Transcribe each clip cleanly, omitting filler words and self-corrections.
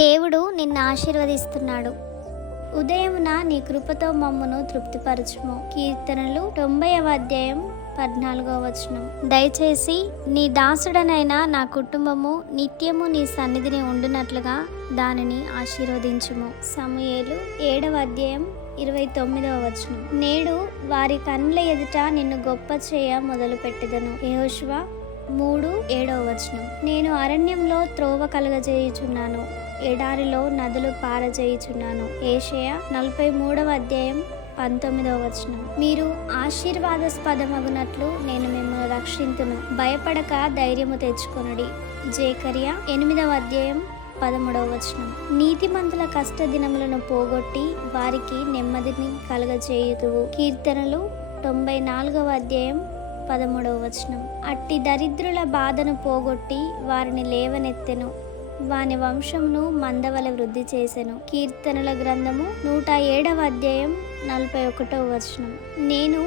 దేవుడు నిన్ను ఆశీర్వదిస్తున్నాడు. ఉదయమున నీ కృపతో మమ్మును తృప్తిపరచుము. కీర్తనలు 90వ అధ్యాయం 14వ వచనం. దయచేసి నీ దాసుడనైన నా కుటుంబము నిత్యము నీ సన్నిధిని ఉండునట్లుగా దానిని ఆశీర్వదించుము. సమూయేలు 7వ అధ్యాయం 29వ వచనం. నేడు వారి కన్నుల ఎదుట నిన్ను గొప్ప చేయ మొదలు పెట్టెదను. యెహోషువ 3:7వ వచనం. నేను అరణ్యంలో త్రోవ కలుగజేయుచున్నాను, ఎడారిలో నదులు పారజేయుచున్నాను. యెషయా 43వ అధ్యాయం 19వ వచనం. మీరు ఆశీర్వాదాస్పదమగునట్లు నేను మిమ్మల్ని రక్షింతును, భయపడక ధైర్యము తెచ్చుకొనుడి. జేకర్యా 8వ అధ్యాయం 13వ వచనం. నీతిమంతుల కష్ట దినములను పోగొట్టి వారికి నెమ్మదిని కలుగజేయుదువు. కీర్తనలు 94వ అధ్యాయం 13వ వచనం. అట్టి దరిద్రుల బాధను పోగొట్టి వారిని లేవనెత్తెను, వాని వంశమును మందవల వృద్ధి చేసెను. కీర్తనల గ్రంథము 107వ అధ్యాయం 41వ వచనం. నేను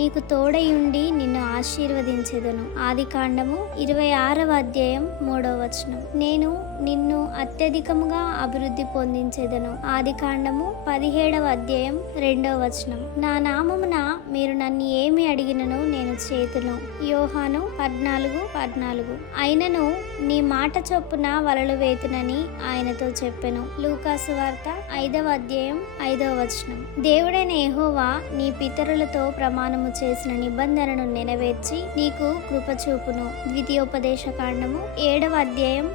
నీకు తోడయుండి నిన్ను ఆశీర్వదించెదను. ఆదికాండము 26వ అధ్యాయం 3వ వచనం. నేను నిన్ను అత్యధికముగా అభివృద్ధి పొందించెదను. ఆదికాండము 17వ అధ్యాయం 2వ వచనం. నా నామమున మీరు నన్ను ఏమి అడిగినను నేను చేతును. యోహాను 14:14. అయినను నీ మాట చొప్పున వలలు వేతునని ఆయనతో చెప్పెను. లూకాసు వార్త 5వ అధ్యాయం 5వ వచనం. దేవుడైన యెహోవా నీ పితరులతో ప్రమాణము చేసిన నిబంధనను నెరవేర్చి నీకు కృప చూపును. ద్వితీయోపదేశ కాండము 7వ అధ్యాయం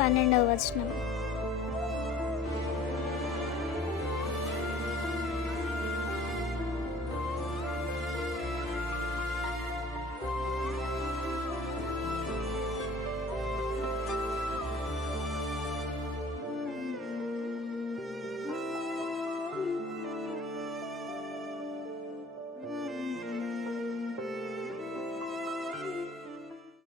12వ వచనం.